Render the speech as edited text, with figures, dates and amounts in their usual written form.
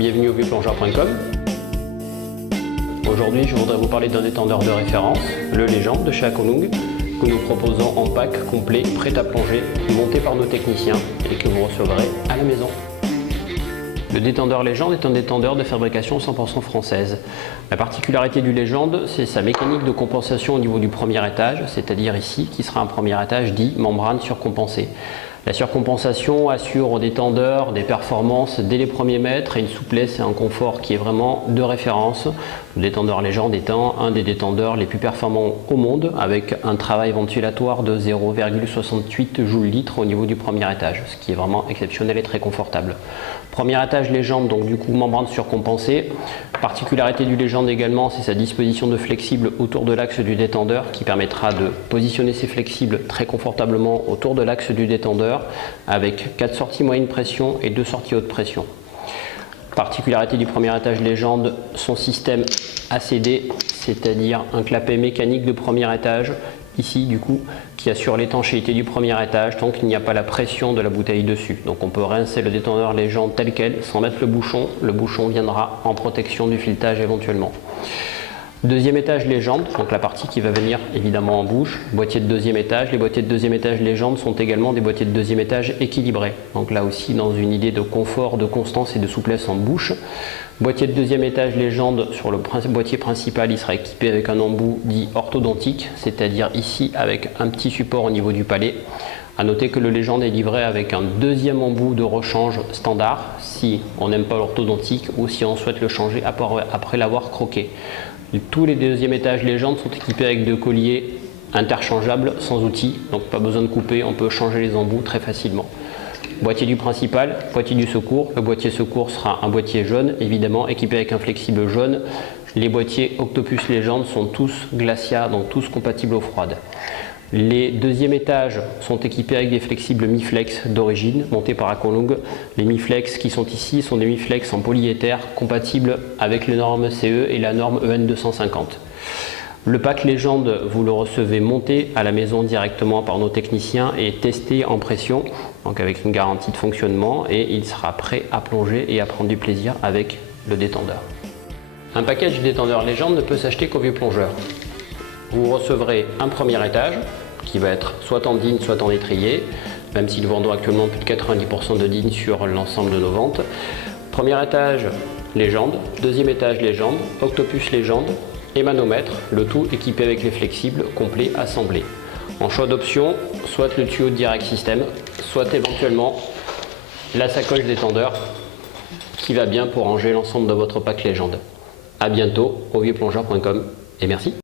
bienvenue au vieuxplongeur.com. Aujourd'hui, je voudrais vous parler d'un détendeur de référence, le Légende de chez Akonung, que nous proposons en pack complet, prêt à plonger, monté par nos techniciens et que vous recevrez à la maison. Le détendeur Légende est un détendeur de fabrication 100% française. La particularité du Légende, c'est sa mécanique de compensation au niveau du premier étage, c'est-à-dire ici, qui sera un premier étage dit membrane surcompensée. La surcompensation assure au détendeur des performances dès les premiers mètres et une souplesse et un confort qui est vraiment de référence. Le détendeur Légende étant un des détendeurs les plus performants au monde, avec un travail ventilatoire de 0,68 Joule-litre au niveau du premier étage, ce qui est vraiment exceptionnel et très confortable. Premier étage Légende, donc du coup membrane surcompensée. Particularité du Légende également, c'est sa disposition de flexible autour de l'axe du détendeur qui permettra de positionner ces flexibles très confortablement autour de l'axe du détendeur avec 4 sorties moyenne pression et 2 sorties haute pression. Particularité du premier étage Légende, son système ACD, c'est-à-dire un clapet mécanique de premier étage, ici du coup, qui assure l'étanchéité du premier étage tant qu'il n'y a pas la pression de la bouteille dessus. Donc on peut rincer le détendeur Légende tel quel sans mettre le bouchon viendra en protection du filetage éventuellement. Deuxième étage Légende, donc la partie qui va venir évidemment en bouche, boîtier de deuxième étage. Les boîtiers de deuxième étage Légende sont également des boîtiers de deuxième étage équilibrés. Donc là aussi dans une idée de confort, de constance et de souplesse en bouche. Boîtier de deuxième étage Légende, sur le boîtier principal, il sera équipé avec un embout dit orthodontique, c'est-à-dire ici avec un petit support au niveau du palais. A noter que le Légende est livré avec un deuxième embout de rechange standard si on n'aime pas l'orthodontique ou si on souhaite le changer après l'avoir croqué. Tous les deuxièmes étages Légende sont équipés avec 2 colliers interchangeables sans outils, donc pas besoin de couper, on peut changer les embouts très facilement. Boîtier du principal, boîtier du secours. Le boîtier secours sera un boîtier jaune, évidemment équipé avec un flexible jaune. Les boîtiers Octopus Légende sont tous Glacia, donc tous compatibles eau froide. Les deuxièmes étages sont équipés avec des flexibles Mi-Flex d'origine, montés par Akonung. Les Mi-Flex qui sont ici sont des Mi-Flex en polyéther compatibles avec les normes CE et la norme EN 250. Le pack Légende, vous le recevez monté à la maison directement par nos techniciens et testé en pression, donc avec une garantie de fonctionnement, et il sera prêt à plonger et à prendre du plaisir avec le détendeur. Un package détendeur Légende ne peut s'acheter qu'au vieux plongeur. Vous recevrez un premier étage qui va être soit en digne, soit en étrier, même si nous vendons actuellement plus de 90% de digne sur l'ensemble de nos ventes. Premier étage Légende, deuxième étage Légende, Octopus Légende et manomètre, le tout équipé avec les flexibles complets assemblés. En choix d'options, soit le tuyau de direct system, soit éventuellement la sacoche détendeur qui va bien pour ranger l'ensemble de votre pack Légende. A bientôt au vieuxplongeur.com et merci.